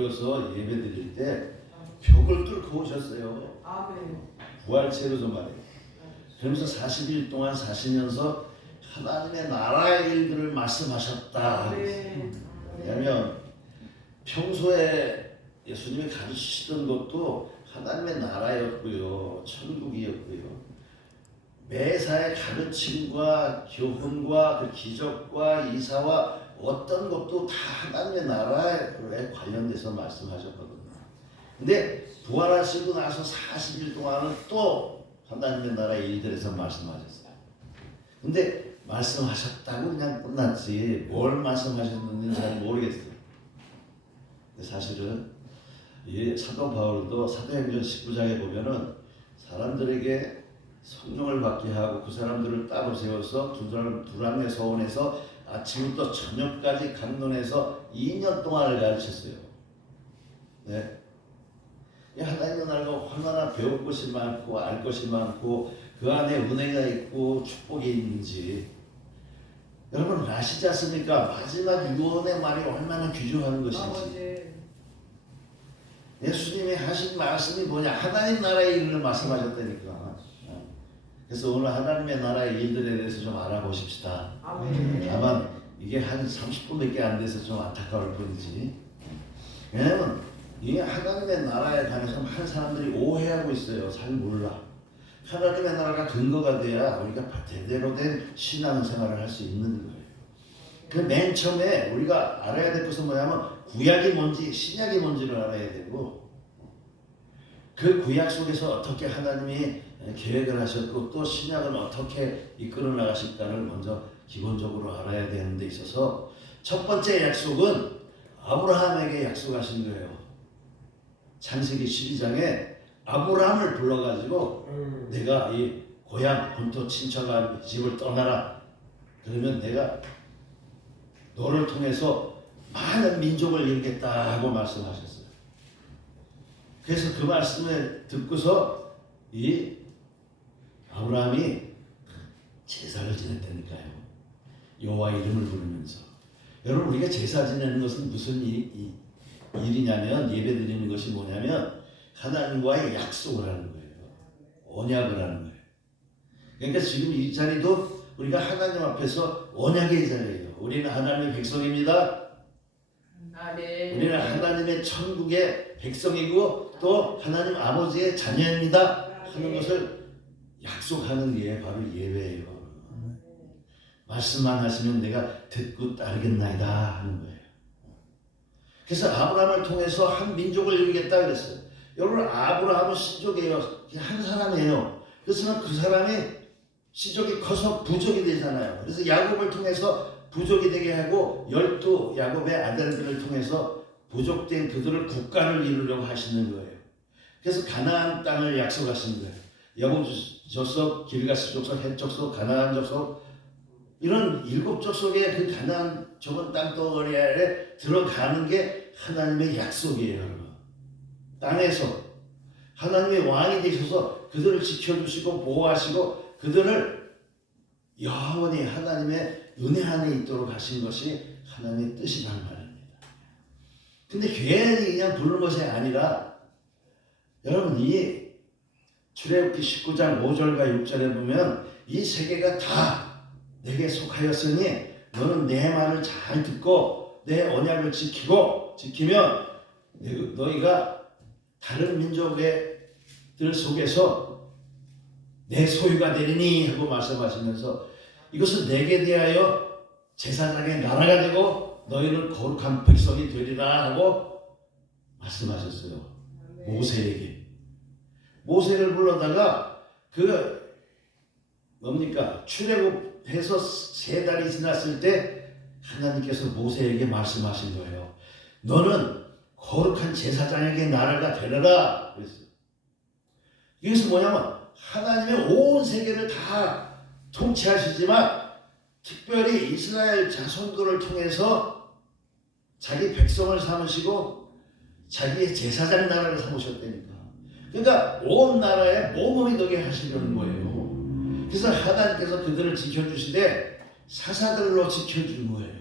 모여서 예배드릴 때 벽을 뚫고 오셨어요. 부활체로 좀 말해요. 그러면서 40일 동안 사시면서 하나님의 나라의 일들을 말씀하셨다. 왜냐하면 평소에 예수님이 가르치시던 것도 하나님의 나라였고요, 천국이었고요. 매사의 가르침과 교훈과 그 기적과 이사와 어떤 것도 다 하나님의 나라에 관련돼서 말씀하셨거든요. 근데 부활하시고 나서 40일 동안은 또 하나님의 나라의 일들에서 말씀하셨어요. 근데 말씀하셨다고 그냥 끝났지 뭘 말씀하셨는지는 잘 모르겠어요. 근데 사실은 이 사도 바울도 사도행전 19장에 보면은 사람들에게 성령을 받게 하고 그 사람들을 따로 세워서 두란의 서원에서 아침부터 저녁까지 강론해서 2년 동안을 가르쳤어요. 네. 하나님의 나라가 얼마나 배울 것이 많고 알 것이 많고 그 안에 은혜가 있고 축복이 있는지 여러분 아시지 않습니까? 마지막 유언의 말이 얼마나 귀중한 것인지. 예수님이 하신 말씀이 뭐냐? 하나님 나라의 일을 말씀하셨다니까. 그래서 오늘 하나님의 나라의 일들에 대해서 좀 알아보십시다. 다만 이게 한 30분밖에 안 돼서 좀 안타까울 뿐이지. 왜냐면 이 하나님의 나라에 관해서 많은 사람들이 오해하고 있어요. 잘 몰라. 하나님의 나라가 근거가 돼야 우리가 제대로 된 신앙생활을 할 수 있는 거예요. 그 맨 처음에 우리가 알아야 될 것은 뭐냐면 구약이 뭔지 신약이 뭔지를 알아야 되고 그 구약 속에서 어떻게 하나님이 계획을 하셨고 또 신약은 어떻게 이끌어 나가실까를 먼저 기본적으로 알아야 되는 데 있어서 첫 번째 약속은 아브라함에게 약속하신 거예요. 창세기 12장에 아브라함을 불러가지고 내가 이 고향 본토 친척한 집을 떠나라. 그러면 내가 너를 통해서 많은 민족을 이루겠다 하고 말씀하셨어요. 그래서 그 말씀을 듣고서 이 아브라함이 제사를 지냈다니까요. 여호와 이름을 부르면서. 여러분 우리가 제사 지내는 것은 무슨 일이냐면 예배드리는 것이 뭐냐면 하나님과의 약속을 하는 거예요. 언약을 하는 거예요. 그러니까 지금 이 자리도 우리가 하나님 앞에서 언약의 자리예요. 우리는 하나님의 백성입니다. 우리는 하나님의 천국의 백성이고 또 하나님 아버지의 자녀입니다 하는 것을 약속하는 게 바로 예배예요. 말씀만 하시면 내가 듣고 따르겠나이다 하는 거예요. 그래서 아브라함을 통해서 한 민족을 이루겠다 그랬어요. 여러분 아브라함은 시족이에요. 한 사람이에요. 그렇지만 그 사람이 시족이 커서 부족이 되잖아요. 그래서 야곱을 통해서 부족이 되게 하고 12 야곱의 아들들을 통해서 부족된 그들을 국가를 이루려고 하시는 거예요. 그래서 가나안 땅을 약속하신 거예요. 여곱 족속, 길가스 족속, 헷 족속, 가나안 족속 이런 7족속의 그 가나안 좁은 땅덩어리 아래 들어가는 게 하나님의 약속이에요. 여러분. 땅에서 하나님의 왕이 되셔서 그들을 지켜주시고 보호하시고 그들을 영원히 하나님의 은혜 안에 있도록 하신 것이 하나님의 뜻이란 말입니다. 근데 괜히 그냥 부르는 것이 아니라 여러분 이 출애굽기 19장 5절과 6절에 보면 이 세계가 다 내게 속하였으니 너는 내 말을 잘 듣고 내 언약을 지키면 너희가 다른 민족들 속에서 내 소유가 되리니 하고 말씀하시면서 이것은 내게 대하여 제사장의 나라가 되고 너희는 거룩한 백성이 되리라 하고 말씀하셨어요. 모세에게. 모세를 불러다가 뭡니까? 출애굽해서 3달이 지났을 때 하나님께서 모세에게 말씀하신 거예요. 너는 거룩한 제사장에게 나라가 되리라 그랬어요. 이것은 뭐냐면 하나님의 온 세계를 다 통치하시지만 특별히 이스라엘 자손들을 통해서 자기 백성을 삼으시고 자기의 제사장 나라를 삼으셨다니까. 그러니까 온 나라에 모범이 되게 하시려는 거예요. 그래서 하나님께서 그들을 지켜주시되 사사들로 지켜준 거예요.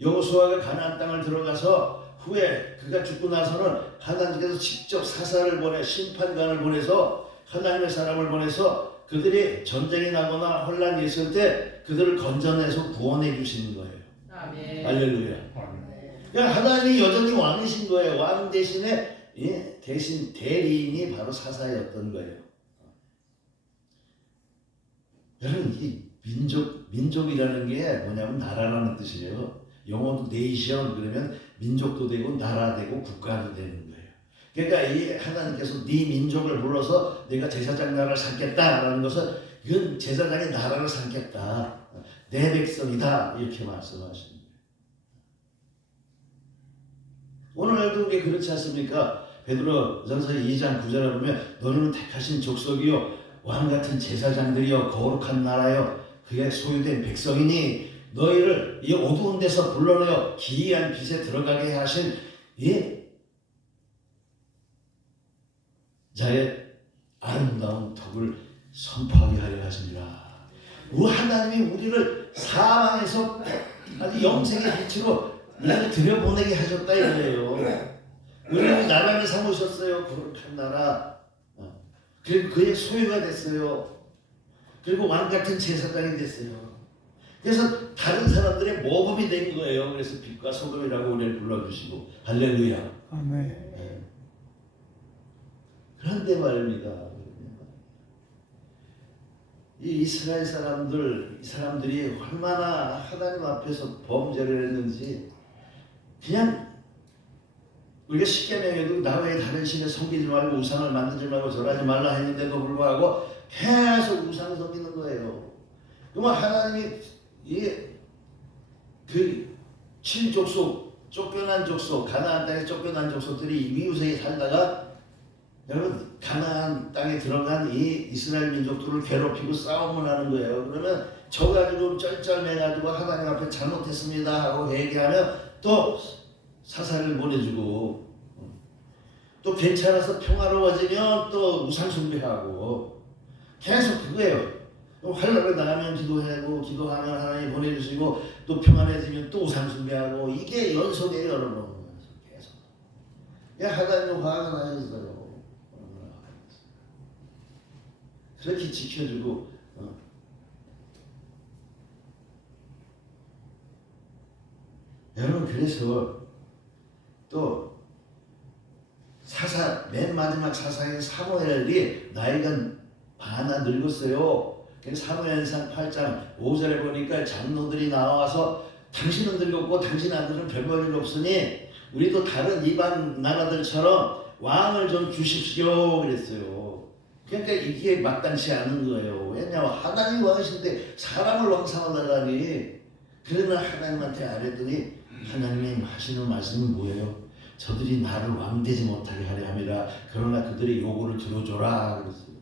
여호수아가 가나안 땅을 들어가서 후에 그가 죽고 나서는 하나님께서 직접 사사를 보내 심판관을 보내서 하나님의 사람을 보내서 그들이 전쟁이 나거나 혼란이 있을 때 그들을 건져내서 구원해 주시는 거예요. 아멘. 할렐루야. 그러니까 하나님이 여전히 왕이신 거예요. 왕 대신에 대신 대리인이 바로 사사였던 거예요. 여러분 이 민족이라는 게 뭐냐면 나라라는 뜻이에요. 영어도 네이션 그러면 민족도 되고 나라 되고 국가도 되는 거예요. 그러니까 이 하나님께서 네 민족을 불러서 내가 제사장 나라를 삼겠다라는 것은 이건 제사장의 나라를 삼겠다. 내 백성이다 이렇게 말씀하시는 거예요. 오늘날도 그게 그렇지 않습니까? 베드로전서 2장 9절에 보면 너희는 택하신 족속이요 왕같은 제사장들이요 거룩한 나라요 그의 소유된 백성이니 너희를 이 어두운 데서 불러내어 기이한 빛에 들어가게 하신 이 자의 아름다운 덕을 선포하게 하려 하시니라. 우리 하나님이 우리를 사망에서 아주 영생의 빛으로 우리를 들여보내게 하셨다 이거예요. 우리를 나라를 삼으셨어요. 거룩한 나라. 그리고 그의 소유가 됐어요. 그리고 왕같은 제사장이 됐어요. 그래서 다른 사람들의 모범이 된 거예요. 그래서 빛과 소금이라고 우리를 불러주시고 할렐루야. 아멘. 그런데 말입니다. 이 이스라엘 사람들이 얼마나 하나님 앞에서 범죄를 했는지 그냥 우리가 십계명에도 나 외에 다른 신을 섬기지 말고 우상을 만들지 말고 절하지 말라 했는데도 불구하고 계속 우상을 섬기는 거예요. 그러면 하나님이 그 7족속 쫓겨난 족속 가나안 땅에 쫓겨난 족속들이 이웃에 살다가 여러분 가나안 땅에 들어간 이 이스라엘 민족들을 괴롭히고 싸움을 하는 거예요. 그러면 저 가지고 쩔쩔매가지고 하나님 앞에 잘못했습니다 하고 회개하면 또 사사를 보내주고 또 괜찮아서 평화로워지면 또 우상 숭배하고 계속 그거예요. 환란을 나가면 기도하고 기도하면 하나님 보내주시고 또 평안해지면 또 우상 숭배하고 이게 연속이에요 여러분. 계속 하나님 화가 나셨어요. 그렇게 지켜주고 여러분 그래서 또 사사 맨 마지막 사사인 사무엘이 나이가 많아 늙었어요. 사무엘상 8장 5절에 보니까 장로들이 나와서 당신은 늙었고 당신 아들은 별 볼 일 없으니 우리도 다른 이방 나라들처럼 왕을 좀 주십시오 그랬어요. 그러니까 이게 마땅치 않은 거예요. 왜냐하면 하나님이 왕이신데 사람을 왕 삼아달라니. 그러면 하나님한테 아뢰더니 하나님이 하시는 말씀은 뭐예요? 저들이 나를 왕되지 못하게 하려 함이라. 그러나 그들의 요구를 들어줘라 그랬어요.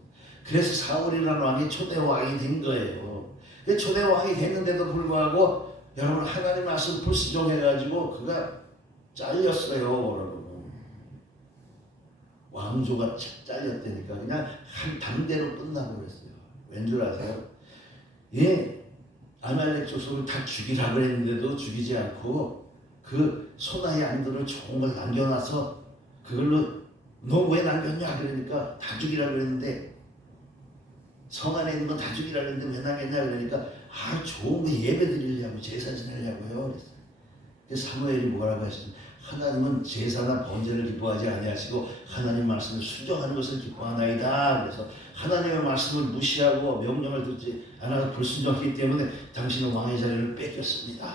그래서 사울이라는 왕이 초대 왕이 된 거예요. 초대 왕이 됐는데도 불구하고 여러분 하나님 말씀 불순종해가지고 그가 잘렸어요. 여러분 왕조가 잘렸다니까 그냥 한 당대로 끝나고 그랬어요. 왠 줄 아세요? 아말렉 족속을 다 죽이라 그랬는데도 죽이지 않고 그 소나의 양들을 좋은 걸 남겨놔서 그걸로 너 왜 남겼냐 그러니까 다 죽이라 그랬는데 성 안에 있는 건 다 죽이라 그랬는데 왜 남겼냐 그러니까 좋은 거 예배 드리려고 제사 지내려고요 그랬어요. 그래서 사무엘이 뭐라고 하시죠? 하나님은 제사나 번제를 기뻐하지 아니하시고 하나님 말씀을 순종하는 것을 기뻐하나이다. 그래서 하나님의 말씀을 무시하고 명령을 듣지 않아서 불순종했기 때문에 당신은 왕의 자리를 뺏겼습니다.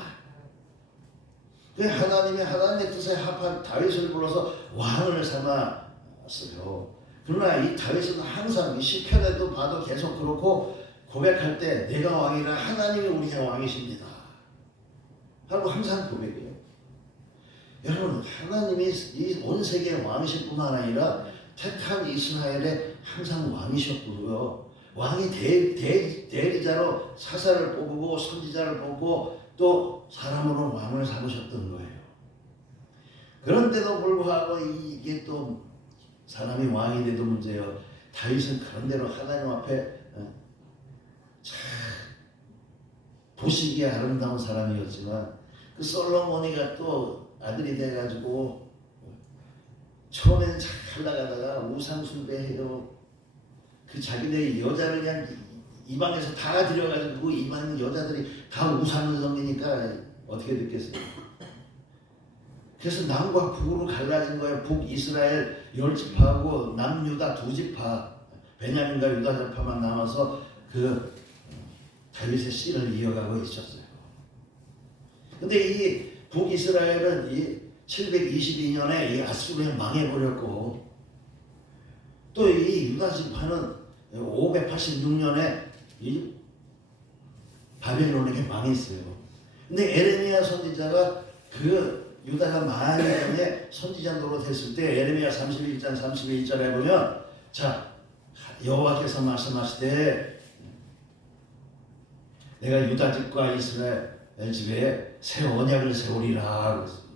하나님의 뜻에 합한 다윗을 불러서 왕을 삼았어요. 그러나 이 다윗은 항상 이 시편에도 봐도 계속 그렇고 고백할 때 내가 왕이라 하나님이 우리의 왕이십니다 하고 항상 고백해요. 여러분 하나님이 이 온 세계의 왕이실 뿐만 아니라 택한 이스라엘의 항상 왕이셨고요. 왕이 대리자로 사사를 뽑고 선지자를 뽑고 또 사람으로 왕을 삼으셨던 거예요. 그런데도 불구하고 이게 또 사람이 왕이 돼도 문제예요. 다윗은 그런대로 하나님 앞에 참 보시기에 아름다운 사람이었지만 그 솔로몬이가 또 아들이 돼가지고 처음에는 잘 나가다가 우상 숭배해요. 그 자기네 여자를 그냥 이방에서 다 들여가지고 그 이방 여자들이 다 우상을 섬기니까 어떻게 됐겠어요? 그래서 남과 북으로 갈라진 거예요. 북이스라엘 10지파하고 남유다 2지파, 베냐민과 유다 지파만 남아서 그 다윗의 씨를 이어가고 있었어요. 근데 이 북이스라엘은 이 722년에 이 아수르에 망해버렸고, 또 이 유다 지파는 586년에 이 바벨론에게 망했어요. 근데 에레미야 선지자가 그 유다가 망하기 전에 선지자 노릇했을 때 에레미야 31장 31절에 보면, 자, 여호와께서 말씀하시되 내가 유다 집과 이스라엘 집에 새 언약을 세우리라 그랬어요.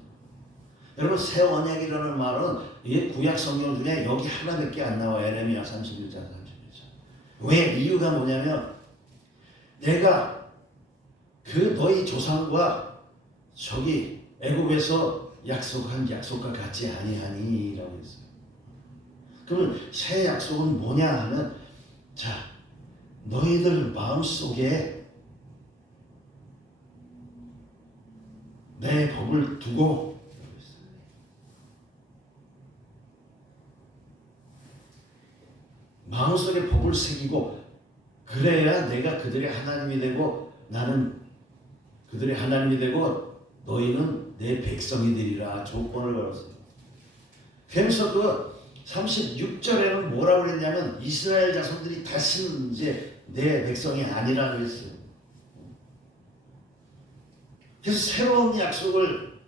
여러분, 새 언약이라는 말은 이 구약 성경 중에 여기 하나밖에 안 나와요. 에레미야 31장 31절. 왜? 이유가 뭐냐면 내가 그 너희 조상과 저기 애굽에서 약속한 약속과 같지 아니하니라고 했어요. 그러면 새 약속은 뭐냐 하면, 자, 너희들 마음속에 내 법을 두고 마음속에 법을 새기고, 그래야 내가 그들의 하나님이 되고 나는 그들의 하나님이 되고 너희는 내 백성이 되리라 조건을 걸었어요. 그래서 그 36절에는 뭐라고 그랬냐면 이스라엘 자손들이 다시는 이제 내 백성이 아니라고 했어요. 그래서 새로운 약속을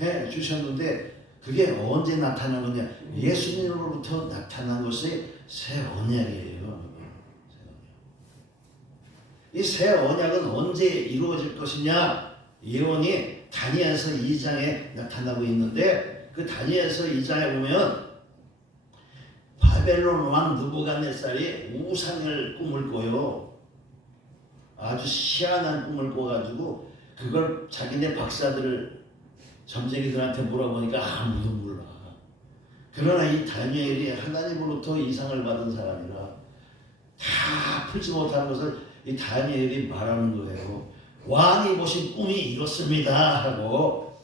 해 주셨는데 그게 언제 나타난 거냐? 예수님으로부터 나타난 것이 새 언약이에요. 이 새 언약은 언제 이루어질 것이냐? 예언이 다니엘서 2장에 나타나고 있는데, 그 다니엘서 2장에 보면 바벨론 왕 느부갓네살이 우상을 꿈을 꿔요. 아주 희한한 꿈을 꿔가지고 그걸 자기네 박사들을 점쟁이들한테 물어보니까 아무도 몰라. 그러나 이 다니엘이 하나님으로부터 이상을 받은 사람이라 다 풀지 못한 것을 이 다니엘이 말하는 거예요. 왕이 보신 꿈이 이렇습니다 하고,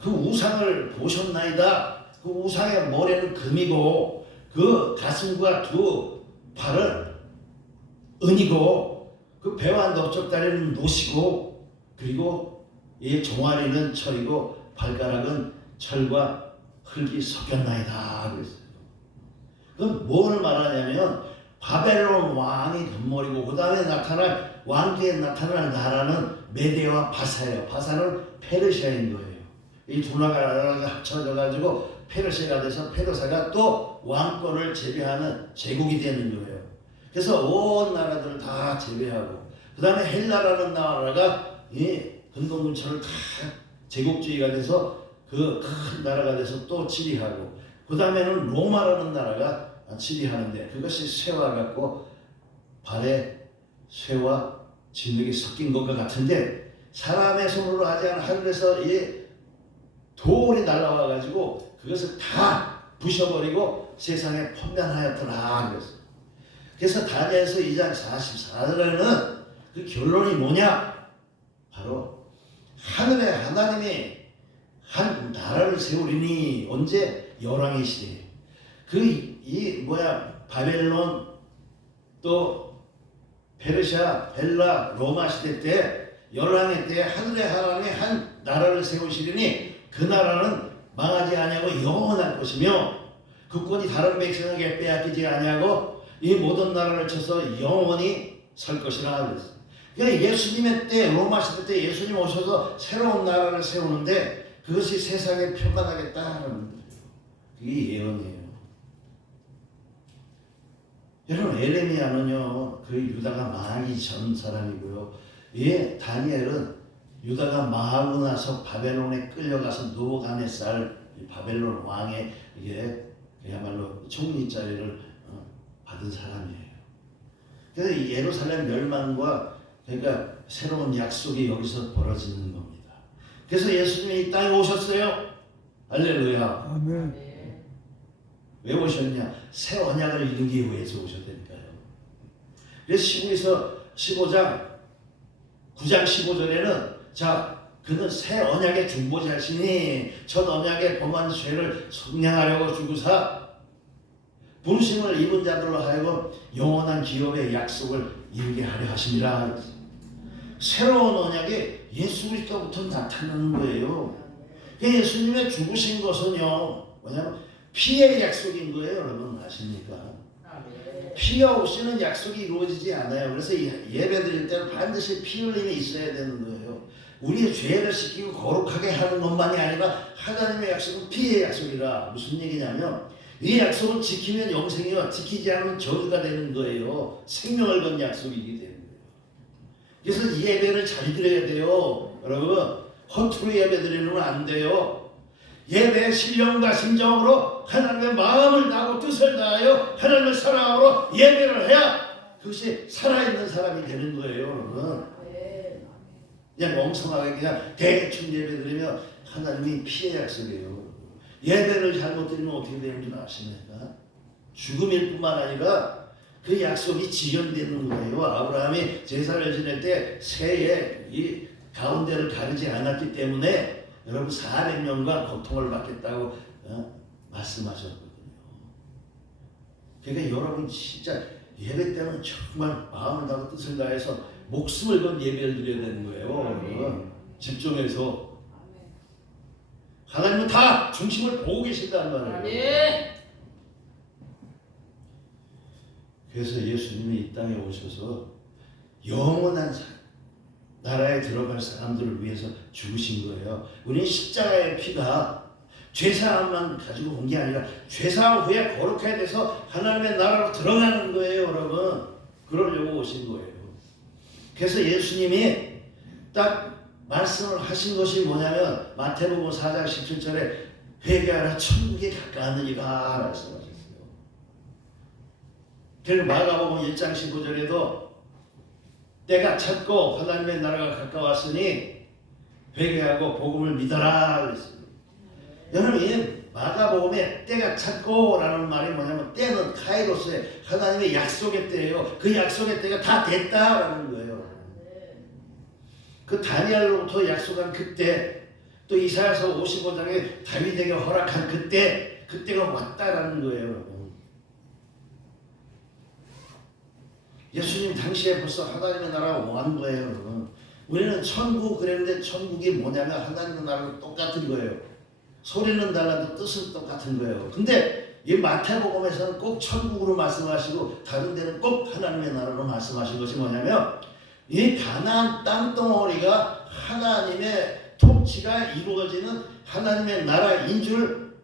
그 우상을 보셨나이다. 그 우상의 머리는 금이고 그 가슴과 두 팔은 은이고 그 배와 넓적다리는 노시고, 그리고 이 종아리는 철이고 발가락은 철과 흙이 섞였나이다 그랬어요. 그건 뭘 말하냐면 바벨론 왕이 금머리고 그 다음에 나타날 왕기에 나타날 나라는 메데와 바사예요. 바사는 페르시아인 거예요. 이 두 나라가 합쳐져 가지고 페르시아가 돼서 페르시아가 또 왕권을 제비하는 제국이 되는 거예요. 그래서 온 나라들을 다 제비하고, 그 다음에 헬라라는 나라가 이 근동근처를 다 제국주의가 돼서 그 큰 나라가 돼서 또 치리하고, 그 다음에는 로마라는 나라가 치리하는데, 그것이 쇠와 같고 발에 쇠와 진흙이 섞인 것과 같은데, 사람의 손으로 하지 않은 하늘에서 이 돌이 날라와 가지고 그것을 다 부셔버리고 세상에 판단하였더라 그랬어요. 그래서 다니엘서 2장 44절에는 그 결론이 뭐냐? 바로 하늘에 하나님이 한 나라를 세우리니, 언제? 열왕의 시대에. 바벨론 또 페르시아, 헬라, 로마 시대 때, 열왕의 때 하늘에 하나님이 한 나라를 세우시리니 그 나라는 망하지 아니하고 영원할 것이며 그 권이 다른 백성에게 빼앗기지 아니하고 이 모든 나라를 쳐서 영원히 설 것이라 그랬어요. 그러니까 예수님의 때, 로마 시대 때 예수님 오셔서 새로운 나라를 세우는데 그것이 세상에 표방하겠다는 거예요. 그게 예언이에요. 여러분, 에레미야는요 그 유다가 망하기 전 사람이고요. 다니엘은 유다가 망하고 나서 바벨론에 끌려가서 느부갓네살 바벨론 왕의 이게 그야말로 총리 자리를 받은 사람이에요. 그래서 이 예루살렘 멸망과 그러니까 새로운 약속이 여기서 벌어지는 겁니다. 그래서 예수님이 이 땅에 오셨어요. 할렐루야. 아멘. 왜 오셨냐? 새 언약을 이루기 위해서 오셨다니까요. 그래서 시부에서 15장 9장 15절에는 자 그는 새 언약의 중보자시니 첫 언약의 범한 죄를 속량하려고 주구사 부르심을 입은 자들로 하여금 영원한 기업의 약속을 이루게 하려 하심이라. 새로운 언약이 예수 그리스도부터 나타나는 거예요. 예수님의 죽으신 것은요 뭐냐면 피의 약속인 거예요. 여러분 아십니까? 피가 없이는 약속이 이루어지지 않아요. 그래서 예배 드릴 때는 반드시 피 흘림이 있어야 되는 거예요. 우리의 죄를 씻기고 거룩하게 하는 것만이 아니라 하나님의 약속은 피의 약속이라. 무슨 얘기냐면 이 약속을 지키면 영생이요 지키지 않으면 저주가 되는 거예요. 생명을 건 약속이기 때문에. 그래서 이 예배를 잘 드려야 돼요. 여러분 허투루 예배 드리면 안 돼요. 예배의 신령과 심정으로 하나님의 마음을 다하고 뜻을 다하여 하나님을 사랑함으로 예배를 해야 그것이 살아있는 사람이 되는 거예요. 여러분 그냥 멍청하게 그냥 대충 예배 드리면 하나님이 피의 약속이에요. 예배를 잘못 드리면 어떻게 되는 줄 아십니까? 죽음일 뿐만 아니라 그 약속이 지연되는 거예요. 아브라함이 제사를 지낼 때 새에 이 가운데를 가르지 않았기 때문에 여러분 400년간 고통을 받겠다고 말씀하셨거든요. 그러니까 여러분 진짜 예배 때는 정말 마음을 다하고 뜻을 다해서 목숨을 건 예배를 드려야 되는 거예요. 집중해서 하나님은 다 중심을 보고 계신다는 말이에요. 그래서 예수님이 이 땅에 오셔서 영원한 나라에 들어갈 사람들을 위해서 죽으신 거예요. 우리는 십자가의 피가 죄사함만 가지고 온 게 아니라 죄사함 후에 거룩해야 돼서 하나님의 나라로 들어가는 거예요. 여러분 그러려고 오신 거예요. 그래서 예수님이 딱 말씀을 하신 것이 뭐냐면 마태복음 4장 17절에 회개하라 천국에 가까웠느니라 말씀하셨어요. 그리고 마가복음 1장 15절에도 때가 찼고 하나님의 나라가 가까웠으니 회개하고 복음을 믿어라 그랬어요. 여러분 이 마가복음에 때가 찼고 라는 말이 뭐냐면 때는 카이로스의 하나님의 약속의 때예요. 그 약속의 때가 다 됐다라는 거예요. 그 다니엘로부터 약속한 그때 또 이사야서 55장에 다윗에게 허락한 그때가 왔다라는 거예요. 여러분. 예수님 당시에 벌써 하나님의 나라가 온 거예요. 여러분. 우리는 천국 그랬는데 천국이 뭐냐면 하나님의 나라랑 똑같은 거예요. 소리는 달라도 뜻은 똑같은 거예요. 근데 이 마태복음에서는 꼭 천국으로 말씀하시고 다른 데는 꼭 하나님의 나라로 말씀하신 것이 뭐냐면 이 가나안 땅덩어리가 하나님의 통치가 이루어지는 하나님의 나라인 줄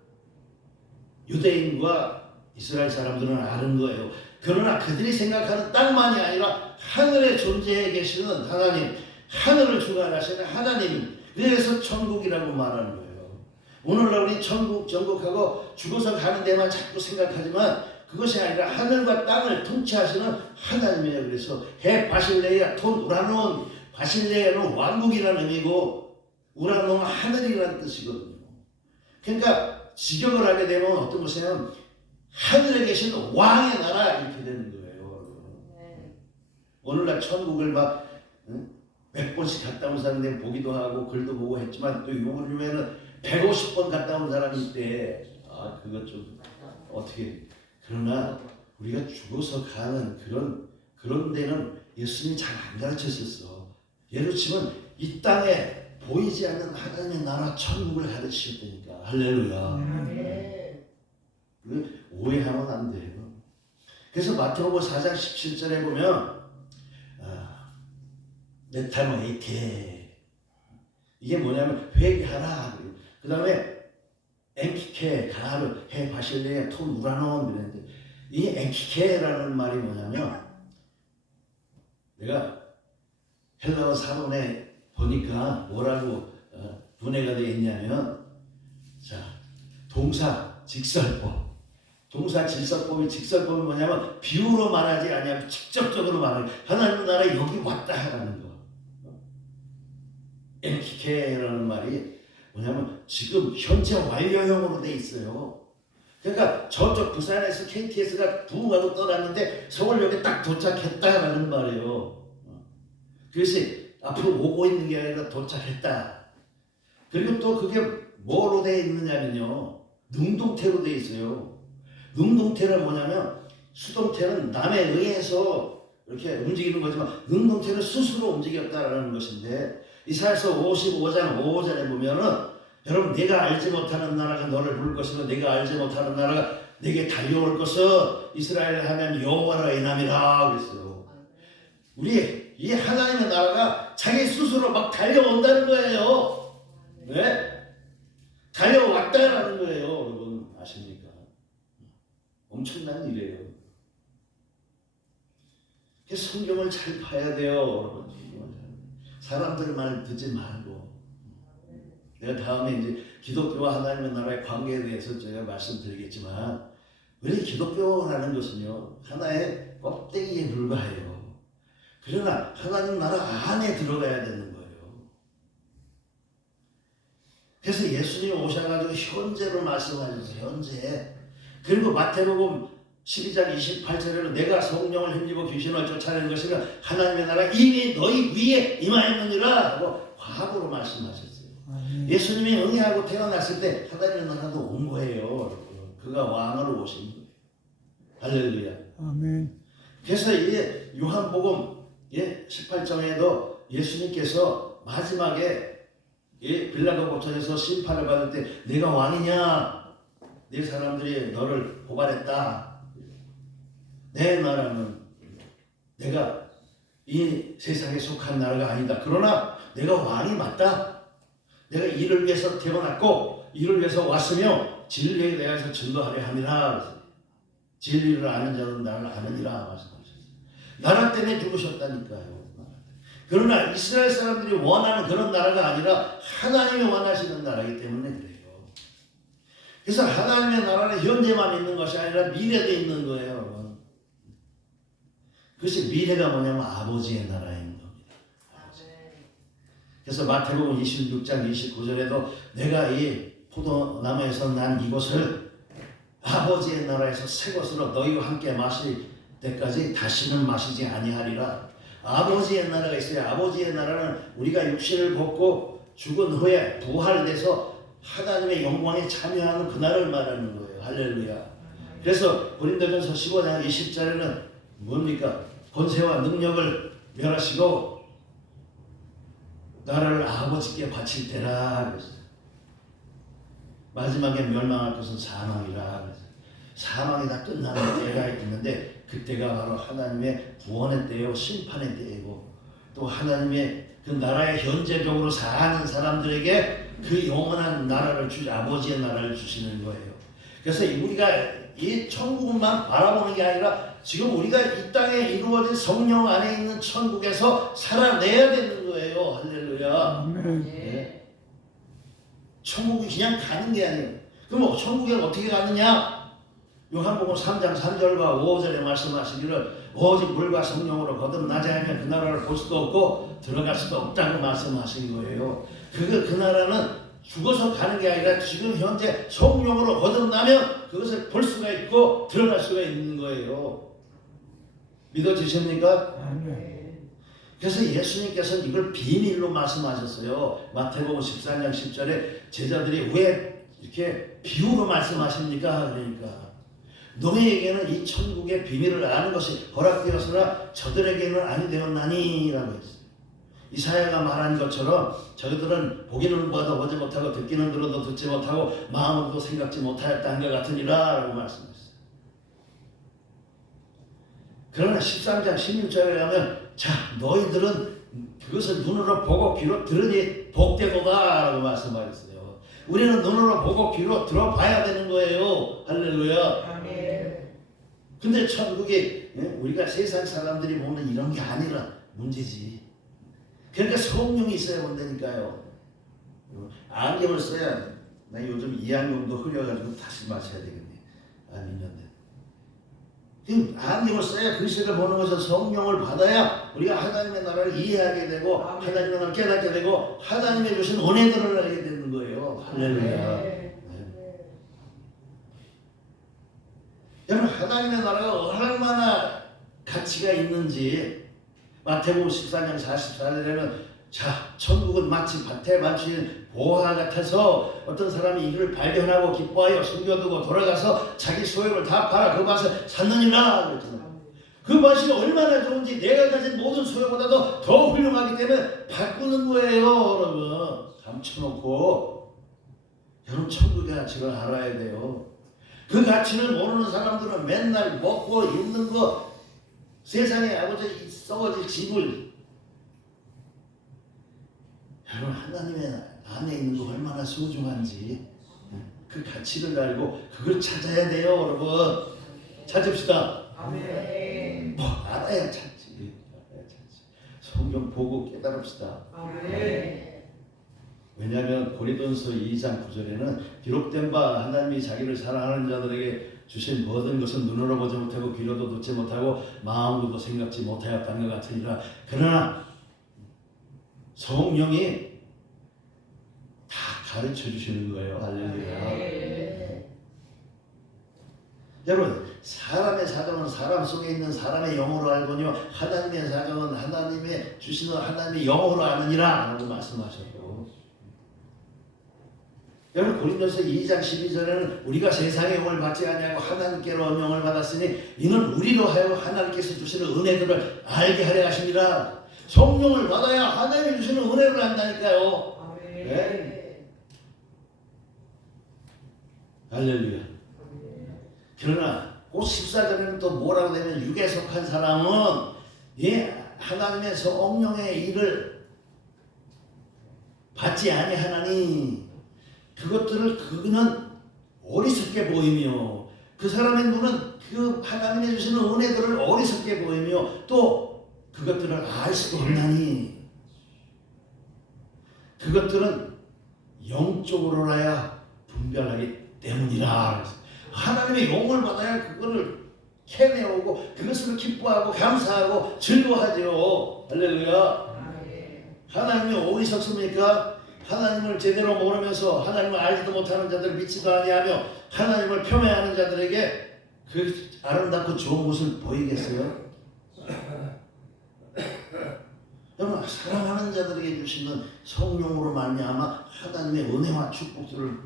유대인과 이스라엘 사람들은 아는 거예요. 그러나 그들이 생각하는 땅만이 아니라 하늘에 존재해 계시는 하나님, 하늘을 주관하시는 하나님, 그래서 천국이라고 말하는 거예요. 오늘날 우리 천국 정복하고 죽어서 가는 데만 자꾸 생각하지만 그것이 아니라 하늘과 땅을 통치하시는 하나님이에요. 그래서 해 바실레야 톤 우라논, 바실레야는 왕국이라는 의미고 우라논은 하늘이라는 뜻이거든요. 그러니까 직역을 하게 되면 어떤 것이냐면 하늘에 계신 왕의 나라 이렇게 되는 거예요. 오늘날 천국을 막 몇 번씩 갔다 온 사람들 보기도 하고 글도 보고 했지만 또 요즘에는 150번 갔다 온 사람이 있대. 아 그것 좀 어떻게 그러나 우리가 죽어서 가는 그런 데는 예수님이 잘 안 가르쳤었어. 예를 치면 이 땅에 보이지 않는 하나님의 나라 천국을 가르치셨다니까. 할렐루야. 오해하면 안 돼요. 그래서 마태복음 4장 17절에 보면 메타노에케 이게 뭐냐면 회개하라. 그 다음에 엔키케 가르 해 바실레 톤 우라논 이랬는데 이 엔키케라는 말이 뭐냐면 내가 헬라어 사본에 보니까 뭐라고 분해가 되어 있냐면 자 동사 직설법 동사 질서법이 직설법이 뭐냐면 비유로 말하지 아니하고 직접적으로 말하는 하나님 나라에 여기 왔다 하라는 거. 엔키케라는 말이 뭐냐면 지금 현재 완료형으로 돼 있어요. 그러니까 저쪽 부산에서 KTX가 부하고 떠났는데 서울역에 딱 도착했다라는 말이에요. 그것이 앞으로 오고 있는 게 아니라 도착했다. 그리고 또 그게 뭐로 돼 있느냐면요, 능동태로 돼 있어요. 능동태는 뭐냐면 수동태는 남에 의해서 이렇게 움직이는 거지만 능동태는 스스로 움직였다라는 것인데, 이사야서 55장 5절에 보면은 여러분, 내가 알지 못하는 나라가 너를 부를 것이고 내가 알지 못하는 나라가 내게 달려올 것은 이스라엘 하면 여호와라 이남이라 그랬어요. 우리 이 하나님의 나라가 자기 스스로 막 달려온다는 거예요. 네? 달려왔다라는 거예요. 여러분 아십니까? 엄청난 일이에요. 성경을 잘 봐야 돼요. 여러분. 사람들 말 듣지 말고. 내가 다음에 이제 기독교와 하나님의 나라의 관계에 대해서 제가 말씀드리겠지만, 우리 기독교라는 것은요, 하나의 껍데기에 불과해요. 그러나 하나님 나라 안에 들어가야 되는 거예요. 그래서 예수님이 오셔가지고 현재로 말씀하셨어요. 현재. 그리고 마태복음 12장 28절에는 내가 성령을 힘입어 귀신을 쫓아내는 것이라 하나님의 나라 이미 너희 위에 임하였느니라 하고 과거로 말씀하셨어요. 예수님이 응애하고 태어났을 때 하나님의 나라도 온 거예요. 그가 왕으로 오신 거예요. 할렐루야. 아멘. 그래서 이제 요한복음 18장에도 예수님께서 마지막에 빌라도 고천에서 심판을 받을 때 내가 왕이냐? 네 사람들이 너를 고발했다. 내 나라는 내가 이 세상에 속한 나라가 아니다. 그러나 내가 왕이 맞다. 내가 이를 위해서 태어났고 이를 위해서 왔으며 진리에 대해서 전도하려 함이라. 진리를 아는 자는 나를 아느니라 말씀하셨어요. 나라 때문에 죽으셨다니까요. 그러나 이스라엘 사람들이 원하는 그런 나라가 아니라 하나님이 원하시는 나라이기 때문에 그래요. 그래서 하나님의 나라는 현재만 있는 것이 아니라 미래도 있는 거예요. 그것이 미래가 뭐냐면 아버지의 나라인 겁니다. 그래서 마태복음 26장 29절에도 내가 이 포도나무에서 난 이것을 아버지의 나라에서 새 것으로 너희와 함께 마실 때까지 다시는 마시지 아니하리라. 아버지의 나라가 있어요. 아버지의 나라는 우리가 육신을 벗고 죽은 후에 부활돼서 하나님의 영광에 참여하는 그날을 말하는 거예요. 할렐루야. 그래서 고린도전서 15장 20절에는 뭡니까? 권세와 능력을 멸하시고 나라를 아버지께 바칠 때라 그랬어요. 마지막에 멸망할 것은 사망이라 그랬어요. 사망이 다 끝나는 때가 있는데 그때가 바로 하나님의 구원의 때요, 심판의 때이고 또 하나님의 그 나라에 현재적으로 사는 사람들에게 그 영원한 나라를 아버지의 나라를 주시는 거예요. 그래서 우리가 이 천국만 바라보는 게 아니라 지금 우리가 이 땅에 이루어진 성령 안에 있는 천국에서 살아내야 되는 거예요. 할렐루야. 네. 천국이 그냥 가는 게 아니에요. 그럼 천국에 어떻게 가느냐? 요한복음 3장 3절과 5절에 말씀하시기를 오직 물과 성령으로 거듭나지 않으면 그 나라를 볼 수도 없고 들어갈 수도 없다고 말씀하신 거예요. 그 나라는 죽어서 가는 게 아니라 지금 현재 성령으로 거듭나면 그것을 볼 수가 있고 들어갈 수가 있는 거예요. 믿어지십니까? 그래서 예수님께서는 이걸 비밀로 말씀하셨어요. 마태복음 14장 10절에 제자들이 왜 이렇게 비유로 말씀하십니까? 그러니까 너희에게는 이 천국의 비밀을 아는 것이 허락되었으나 저들에게는 아니 되었나니 라고 했어요. 이사야가 말한 것처럼 저희들은 보기는 봐도 보지 못하고 듣기는 들어도 듣지 못하고 마음으로도 생각지 못하였다 한 것 같으니라 라고 말씀했어요. 그러나 13장 16절에 가면 자 너희들은 그것을 눈으로 보고 귀로 들으니 복되도다 라고 말씀하셨어요. 우리는 눈으로 보고 귀로 들어봐야 되는 거예요. 할렐루야. 근데 천국이 우리가 세상 사람들이 보는 이런 게 아니라 문제지. 그러니까 성령이 있어야 본다니까요. 안경을 써야 돼. 나 요즘 이 안경도 흐려가지고 다시 맞춰야 되겠네. 아니면 안경을 써야 글씨를 보는 것을 성령을 받아야 우리가 하나님의 나라를 이해하게 되고 하나님의 나라를 깨닫게 되고 하나님의 주신 은혜들을 알게 되는 거예요. 돼요. 할렐루야. 네. 여러분 하나님의 나라가 얼마나 가치가 있는지 마태복음 14장 44절에는 자 천국은 마치 밭에 맞춘 보화 같아서 어떤 사람이 이를 발견하고 기뻐하여 숨겨두고 돌아가서 자기 소유를 다 팔아 그 밭을 샀느니라 그랬잖아요. 그 밭이 얼마나 좋은지 내가 가진 모든 소유보다도 더 훌륭하기 때문에 바꾸는 거예요. 여러분 감춰놓고 여러분 천국의 가치를 알아야 돼요. 그 가치를 모르는 사람들은 맨날 먹고 입는 거 세상에 아버지 썩어질 집을 여러분 하나님의 안에 있는 거 얼마나 소중한지 그 가치를 알고 그걸 찾아야 돼요. 여러분 찾읍시다. 아멘. 뭐 알아야 찾지. 성경 보고 깨달읍시다. 아멘. 왜냐하면 고린도전서 2장 9절에는 기록된 바 하나님이 자기를 사랑하는 자들에게 주신 모든 것은 눈으로 보지 못하고 귀로도 듣지 못하고 마음으로도 생각지 못하였다는 것 같으니라. 그러나 성령이 다 가르쳐 주시는 거예요. 할렐루야. 여러분 사람의 사정은 사람 속에 있는 사람의 영으로 알거니와 하나님의 사정은 하나님의 주시는 하나님의 영으로 아느니라 라고 말씀하셨고, 여러분 고린도서 2장 12절에는 우리가 세상의 영을 받지 아니하고 하나님께로 영을 받았으니 이는 우리로 하여금 하나님께서 주시는 은혜들을 알게 하려 하십니다. 성령을 받아야 하나님이 주시는 은혜를 안다니까요. 아멘. 네. 할렐루야. 그러나 그 14절에는 또 뭐라고 되면 육에 속한 사람은 하나님의 성령의 일을 받지 아니하나니 그것들을 그는 어리석게 보이며 그 사람의 눈은 그 하나님의 주시는 은혜들을 어리석게 보이며 또 그것들을 알 수도 없나니 그것들은 영적으로라야 분별하기 때문이라. 하나님의 영을 받아야 그거를 캐내오고 그것을 기뻐하고 감사하고 즐거워하죠. 할렐루야. 하나님이 어리석습니까? 하나님을 제대로 모르면서 하나님을 알지도 못하는 자들, 믿지도 아니하며 하나님을 폄훼하는 자들에게 그 아름답고 좋은 것을 보이겠어요? 여러분 사랑하는 자들에게 주시는 성령으로 말미암아 하나님의 은혜와 축복들을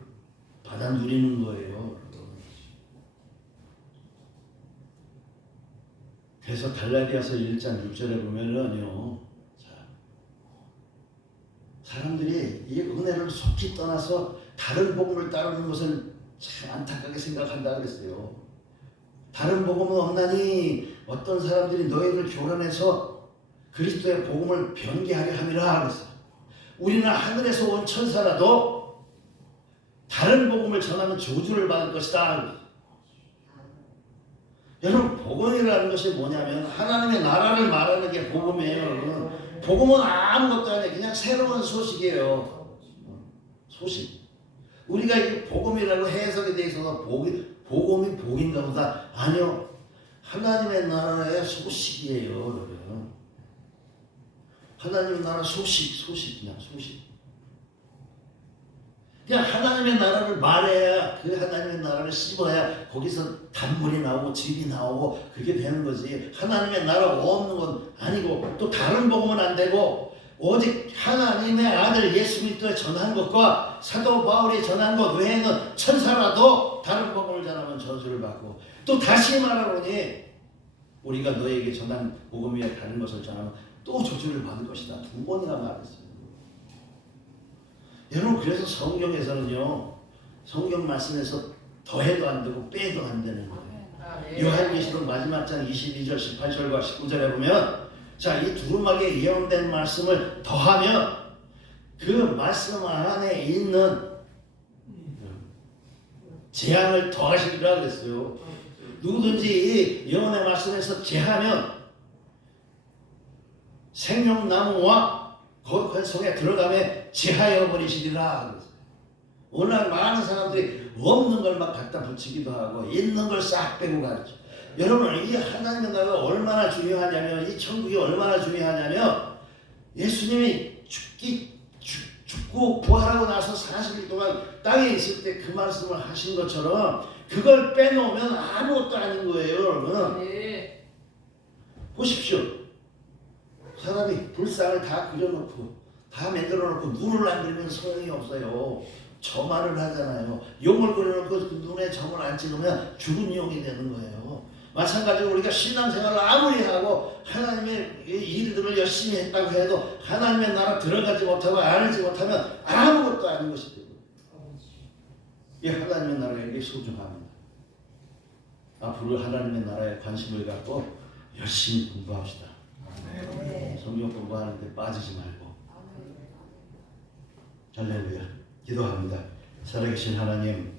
받아 누리는 거예요. 그래서 갈라디아서 1장 6절에 보면은요, 사람들이 이 은혜를 속히 떠나서 다른 복음을 따르는 것을 참 안타깝게 생각한다 그랬어요. 다른 복음은 없나니 어떤 사람들이 너희를 교란해서 그리스도의 복음을 변개하려 함이라 그랬어요. 우리는 하늘에서 온 천사라도 다른 복음을 전하면 저주를 받을 것이다. 여러분 복음이라는 것이 뭐냐면 하나님의 나라를 말하는 게 복음이에요. 여러분 복음은 아무것도 아니에요. 그냥 새로운 소식이에요. 소식. 우리가 이 복음이라고 해석에 대해서 복음이 복인가 보다. 아니요. 하나님의 나라의 소식이에요. 여러분. 하나님의 나라 소식 그냥 소식. 그냥 하나님의 나라를 말해야 그 하나님의 나라를 씹어야 거기서 단물이 나오고 질이 나오고 그게 되는 거지. 하나님의 나라가 없는 건 아니고 또 다른 복음은 안 되고 오직 하나님의 아들 예수 그리스도를 전한 것과 사도 바울이 전한 것 외에는 천사라도 다른 복음을 전하면 저주를 받고 또 다시 말하노니 우리가 너에게 전한 복음 외에 다른 것을 전하면 또 저주를 받을 것이다. 2번이나 말했어요. 여러분 그래서 성경에서는요 성경 말씀에서 더해도 안 되고 빼도 안 되는 거예요. 요한계시록 마지막 장 22절 18절과 19절에 보면 자, 이 두루마기에 예언된 말씀을 더하면 그 말씀 안에 있는 재앙을 더하시리라 그랬어요. 누구든지 이 예언의 말씀에서 제하면 생명나무와 거룩한 속에 들어가면 제하여 버리시리라. 오늘 많은 사람들이 없는 걸 막 갖다 붙이기도 하고 있는 걸 싹 빼고 가르쳐. 여러분 이 하나님의 나라가 얼마나 중요하냐면 이 천국이 얼마나 중요하냐면 예수님이 죽고 부활하고 나서 40일 동안 땅에 있을 때 그 말씀을 하신 것처럼 그걸 빼놓으면 아무것도 아닌 거예요, 여러분. 네. 보십시오. 사람이 불상을 다 그려놓고 다 만들어놓고 눈을 안 그리면 소용이 없어요. 점화를 하잖아요. 용을 그려놓고 그 눈에 점을 안 찍으면 죽은 용이 되는 거예요. 마찬가지로 우리가 신앙생활을 아무리 하고 하나님의 일들을 열심히 했다고 해도 하나님의 나라 들어가지 못하고 알지 못하면 아무것도 아닌 것이 되고, 이 하나님의 나라가 이게 소중합니다. 앞으로 하나님의 나라에 관심을 갖고 열심히 공부합시다. 성경 공부하는데 빠지지 말고. 할렐루야. 기도합니다. 살아계신 하나님,